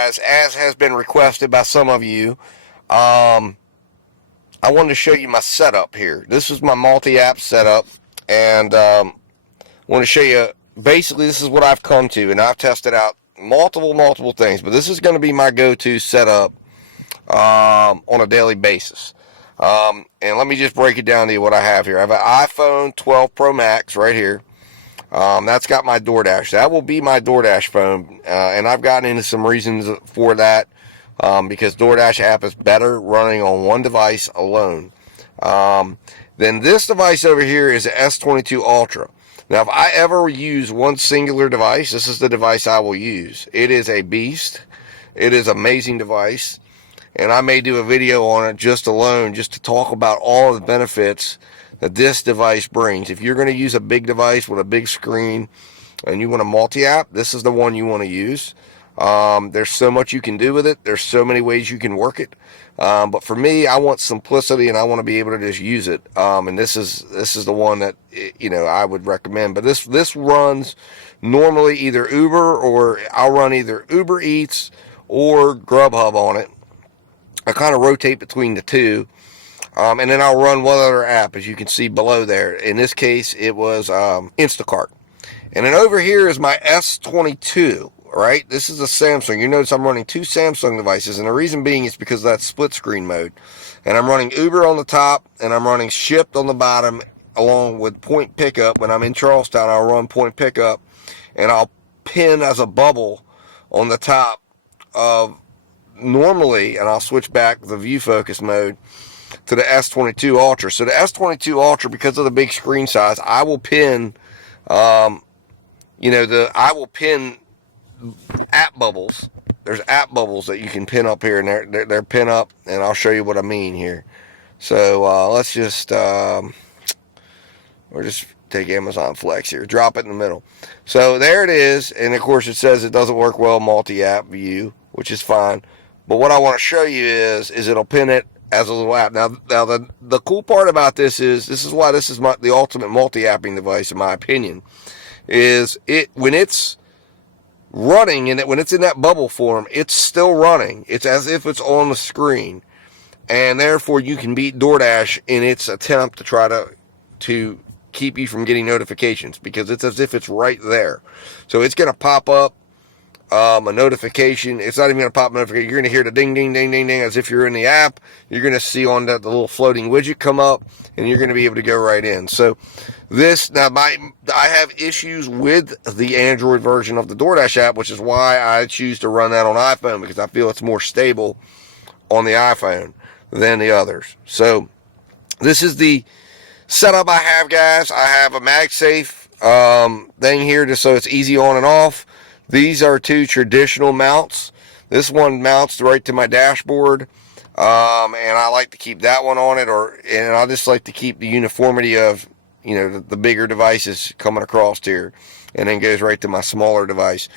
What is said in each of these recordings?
guys, as has been requested by some of you, I wanted to show you my setup here. This is my multi-app setup, and I want to show you, basically this is what I've come to, and I've tested out multiple things, but this is going to be my go-to setup on a daily basis. And let me just break it down to you what I have here. I have an iPhone 12 Pro Max right here. That's got my DoorDash. That will be my DoorDash phone, and I've gotten into some reasons for that, because DoorDash app is better running on one device alone. Then this device over here is the S22 Ultra. Now, if I ever use one singular device, this is the device I will use. It is a beast. It is an amazing device, and I may do a video on it just alone, just to talk about all of the benefits that this device brings. If you're going to use a big device with a big screen and you want a multi-app, this is the one you want to use. There's so much you can do with it. There's so many ways you can work it. But for me, I want simplicity, and I want to be able to just use it. And this is the one that, I would recommend. But this runs normally either Uber, or I'll run either UberEats or GrubHUB on it. I kind of rotate between the two. And then I'll run one other app, as you can see below there. In this case, it was Instacart. And then over here is my S22, right? This is a Samsung. You notice I'm running two Samsung devices, and the reason being is because of that split screen mode. And I'm running Uber on the top, and I'm running Shipt on the bottom, along with Point Pickup. When I'm in Charlestown, I'll run Point Pickup, and I'll pin as a bubble on the top of normally, and I'll switch back the view focus mode to the S22 Ultra. So the S22 Ultra, because of the big screen size, I will pin, I will pin app bubbles. There's app bubbles that you can pin up here, and they're pin up, and I'll show you what I mean here. So let's just, we'll just take Amazon Flex here, drop it in the middle. So there it is, and of course it says it doesn't work well multi-app view, which is fine. But what I want to show you is it'll pin it as a little app. Now the cool part about this is why this is the ultimate multi-apping device, in my opinion, is when it's running, and when it's in that bubble form, it's still running. It's as if it's on the screen, and therefore you can beat DoorDash in its attempt to try to keep you from getting notifications, because it's as if it's right there. So it's going to pop up a notification. It's not even going to pop a notification. You're going to hear the ding, ding, ding, ding, ding, as if you're in the app. You're going to see on the little floating widget come up, and you're going to be able to go right in. So I have issues with the Android version of the DoorDash app, which is why I choose to run that on iPhone, because I feel it's more stable on the iPhone than the others. So this is the setup I have, guys. I have a MagSafe thing here, just so it's easy on and off. These are two traditional mounts. This one mounts right to my dashboard, and I like to keep that one on it, and I just like to keep the uniformity of, the bigger devices coming across here, and then goes right to my smaller device.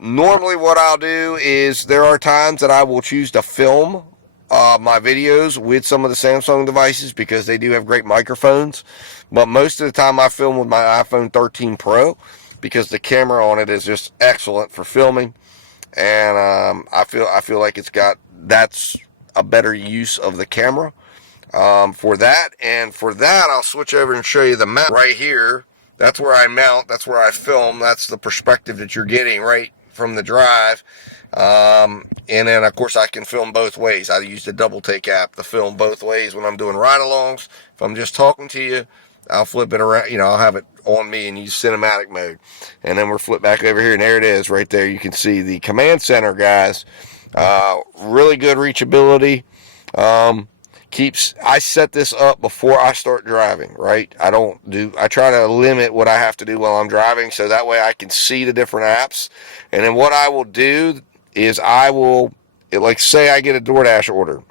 Normally what I'll do is, there are times that I will choose to film my videos with some of the Samsung devices, because they do have great microphones, but most of the time I film with my iPhone 13 Pro, because the camera on it is just excellent for filming, and I feel like that's a better use of the camera for that. And for that, I'll switch over and show you the mount right here. That's where I mount. That's where I film. That's the perspective that you're getting right from the drive. And then of course I can film both ways. I use the Double Take app to film both ways when I'm doing ride-alongs. If I'm just talking to you, I'll flip it around, I'll have it on me and use cinematic mode. And then we'll flip back over here, and there it is right there. You can see the command center, guys. Really good reachability. I set this up before I start driving, right? I try to limit what I have to do while I'm driving, so that way I can see the different apps. And then what I will do is like say I get a DoorDash order,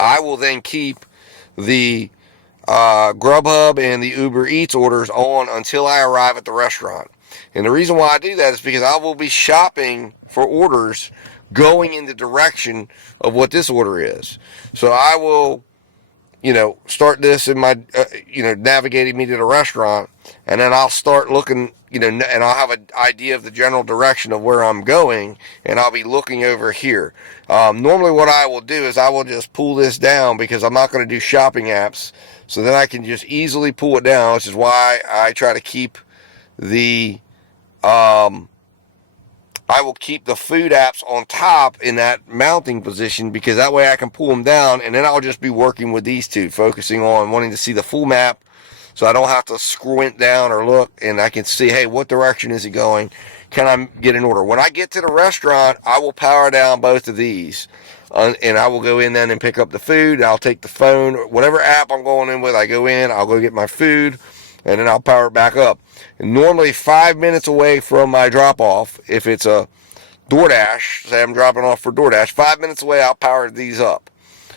I will then keep the GrubHUB and the UberEats orders on until I arrive at the restaurant. And the reason why I do that is because I will be shopping for orders going in the direction of what this order is. So I will start this in my, navigating me to the restaurant, and then I'll start looking, and I'll have an idea of the general direction of where I'm going, and I'll be looking over here. Normally what I will do is I will just pull this down because I'm not going to do shopping apps, so then I can just easily pull it down, which is why I try to keep the, I will keep the food apps on top in that mounting position, because that way I can pull them down, and then I'll just be working with these two, focusing on wanting to see the full map, so I don't have to squint down or look, and I can see, hey, what direction is it going? Can I get an order? When I get to the restaurant, I will power down both of these, and I will go in then and pick up the food. I'll take the phone, whatever app I'm going in with, I go in, I'll go get my food, and then I'll power it back up. And normally 5 minutes away from my drop off, if it's a DoorDash, say I'm dropping off for DoorDash, 5 minutes away, I'll power these up.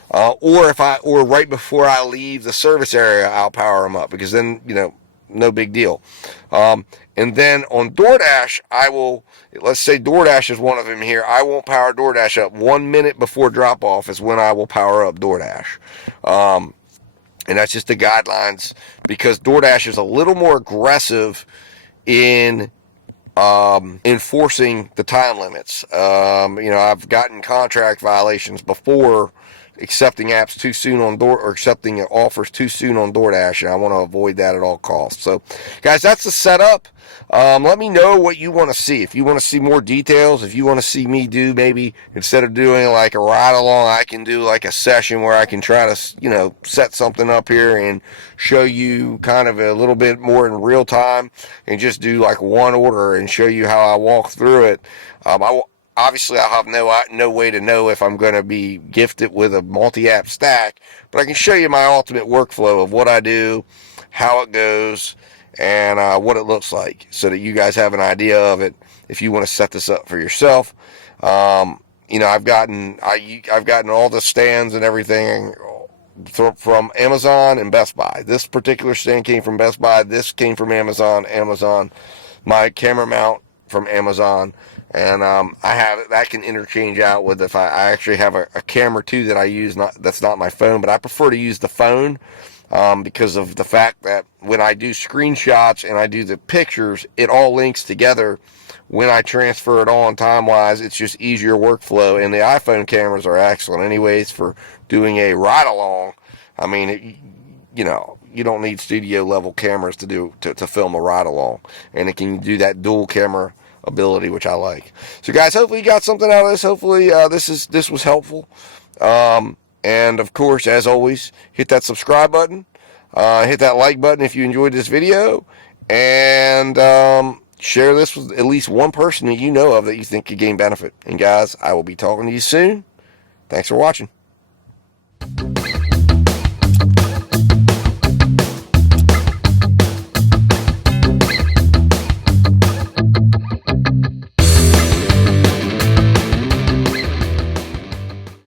Or right before I leave the service area, I'll power them up, because then, no big deal. And then on DoorDash, let's say DoorDash is one of them here, I won't power DoorDash up. 1 minute before drop off is when I will power up DoorDash. And that's just the guidelines, because DoorDash is a little more aggressive in enforcing the time limits. I've gotten contract violations before accepting apps too soon on or accepting offers too soon on DoorDash, and I want to avoid that at all costs. So, guys, that's the setup. Let me know what you want to see. If you want to see more details, if you want to see me do, maybe instead of doing like a ride along, I can do like a session where I can try to, set something up here and show you kind of a little bit more in real time, and just do like one order and show you how I walk through it. Obviously, I'll have no way to know if I'm going to be gifted with a multi-app stack, but I can show you my ultimate workflow of what I do, how it goes, and what it looks like, so that you guys have an idea of it if you want to set this up for yourself. I've gotten all the stands and everything from Amazon and Best Buy. This particular stand came from Best Buy. This came from Amazon. My camera mount from Amazon. And I have it that can interchange out with, if I actually have a camera too that I use, that's not my phone, but I prefer to use the phone because of the fact that when I do screenshots and I do the pictures, it all links together. When I transfer it on time-wise, it's just easier workflow, and the iPhone cameras are excellent anyways for doing a ride-along. I mean, you don't need studio-level cameras to film a ride-along, and it can do that dual camera ability, which I like. So guys, hopefully you got something out of this. Hopefully this was helpful. And of course, as always, hit that subscribe button, hit that like button if you enjoyed this video, and share this with at least one person that you know of that you think could gain benefit. And guys, I will be talking to you soon. Thanks for watching.